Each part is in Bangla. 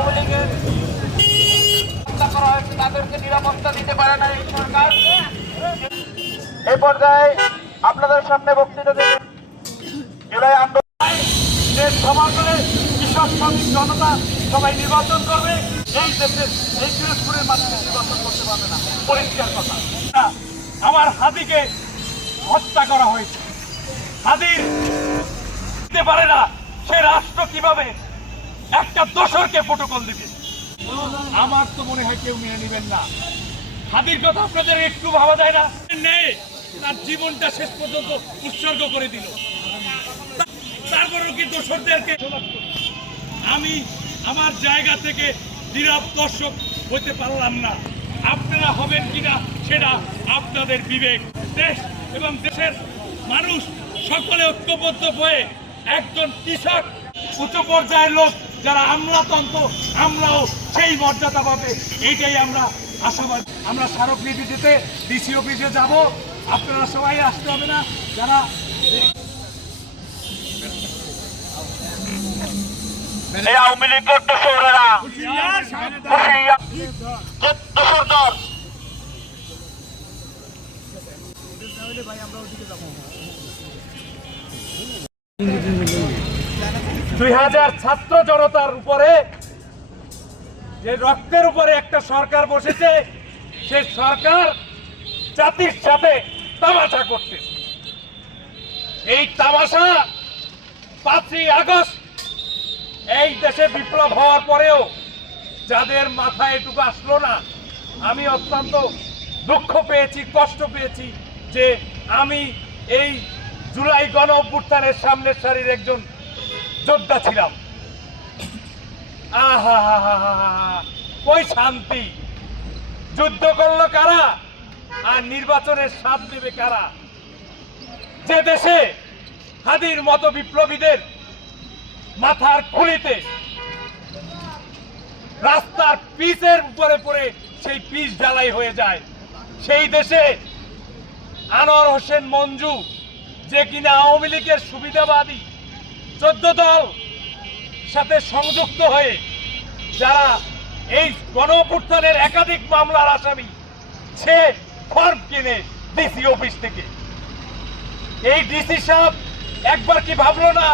আওয়ামী লীগের হত্যা করা হয়েছে তাদেরকে নিরাপত্তা দিতে পারে না এই সরকার। এই পর্যায়ে আপনাদের সামনে বক্তৃতা দেবেন জুলাই আন্দোলন দেশ সমাজে কৃষক শ্রমিক জনতা সবাই নির্বাচন করবে। এই দেশের এই পিরোজপুরের মানুষ নির্বাচন করতে পারবে না, পরিষ্কার কথা। আমার হাদিকে হত্যা করা হয়েছে, হাদির দিতে পারে না, সে রাষ্ট্র কিভাবে একটা দোসরকে প্রোটোকল দিবে? আমার তো মনে হয় কেউ মেনে নেবেন না। হাদির কথা আপনাদের একটু ভাবা যায় না? নেই, তার জীবনটা শেষ পর্যন্ত উৎসর্গ করে দিল, তারপরেও কি দোসরদেরকে? আমি আমার জায়গা থেকে নীরব দর্শক হতে পারলাম না। আপনারা হবেন কিনা সেটা আপনাদের বিবেক। দেশ এবং দেশের মানুষ সকলে ঐক্যবদ্ধ হয়ে একজন কৃষক উচ্চ পর্যায়ের লোক যারা আমলাতন্ত্র, আমরাও সেই মর্যাদা পাবে, এইটাই আমরা আশাবাদ। আমরা স্মারকলিপি দিতে ডিসি অফিসে যাব, আপনারা সবাই আসতে হবে না। যারা আওয়ামী লীগের দোসরেরা দোসরদার 2000 ছাত্র জনতার উপরে যে রক্তের উপরে একটা সরকার বসেছে, সে সরকার জাতির সাথে তামাশা করতে। এই তামাশা 5ই আগস্ট এই দেশে বিপ্লব হওয়ার পরেও যাদের মাথায় এটুকু আসলো না, আমি অত্যন্ত দুঃখ পেয়েছি, কষ্ট পেয়েছি যে আমি এই জুলাই গণ অভ্যুত্থানের সামনের সারির একজন যোদ্ধা ছিলাম। আহা হা হা হা, ওই শান্তি! যুদ্ধ করলো কারা আর নির্বাচনের স্বাদ দেবে কারা? যে দেশে হাদির মতো বিপ্লবীদের মাথার খুলিতে রাস্তার পিচের উপরে পড়ে সেই পিচ ঢালাই হয়ে যায়, সেই দেশে আনোয়ার হোসেন মঞ্জু, যে কিনা আওয়ামী লীগের সুবিধাবাদী 14 দল সাথে সংযুক্ত হয়ে যারা এই গণ অভ্যুত্থানের একাধিক মামলার আসামি, সে ফর্ম কিনে ডিসি অফিস থেকে। এই ডিসি সাহেব একবার কি ভাবলো না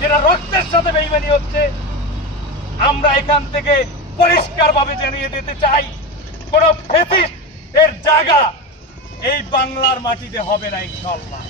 যেটা রক্তের সাথে বেইমানি হচ্ছে? আমরা এখান থেকে পরিষ্কারভাবে জানিয়ে দিতে চাই, কোন ফ্যাসিস্ট এর জায়গা এই বাংলার মাটিতে হবে না ইনশাআল্লাহ।